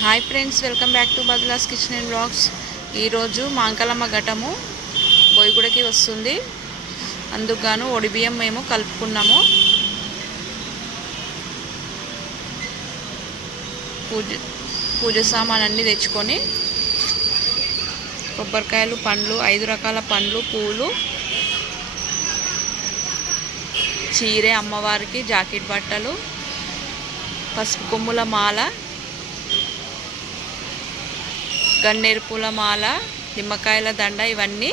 Hi friends, welcome back to బద్లాస్ kitchen and blogs. ఈరోజు మాంకాలమ్మ ఘటము బోయగూడకి వస్తుంది. అందుకు గాను ఒడిబియ్యం మేము కలుపుకున్నాము. పూజ సామాన్ అన్నీ తెచ్చుకొని కొబ్బరికాయలు, పండ్లు, 5 రకాల పండ్లు, పూలు, చీరే, అమ్మవారికి జాకెట్ బట్టలు, పసుపు కొమ్ముల మాల, గన్నేరు పూల మాల, నిమ్మకాయల దండ, ఇవన్నీ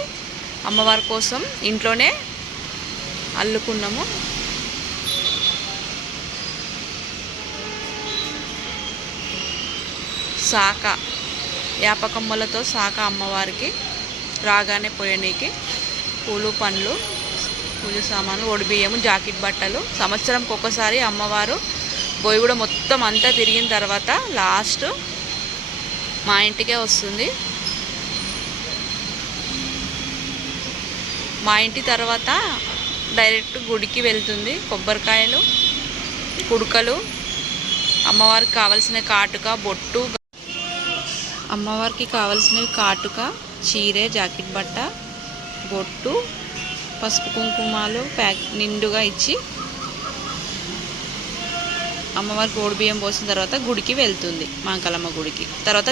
అమ్మవారి కోసం ఇంట్లోనే అల్లుకున్నాము. శాఖ యాపకమ్మలతో శాఖ అమ్మవారికి రాగానే పోయనీకి పూలు, పండ్లు, పూజ సామాన్లు, ఒడిబియ్యము, జాకెట్ బట్టలు. సంవత్సరంకి ఒక్కసారి అమ్మవారు బోయగూడ మొత్తం అంతా తిరిగిన తర్వాత లాస్ట్ మా ఇంటికే వస్తుంది. మా ఇంటి తర్వాత డైరెక్ట్ గుడికి వెళ్తుంది. కొబ్బరికాయలు, కుడుకలు, అమ్మవారికి కావలసిన కాటుక, బొట్టు, అమ్మవారికి కావలసినవి కాటుక, చీరే, జాకెట్ బట్ట, బొట్టు, పసుపు కుంకుమాలు నిండుగా ఇచ్చి అమ్మవారికి ఓడిబియ్యం పోసిన తర్వాత గుడికి వెళ్తుంది. మాంకాలమ్మ గుడికి. తర్వాత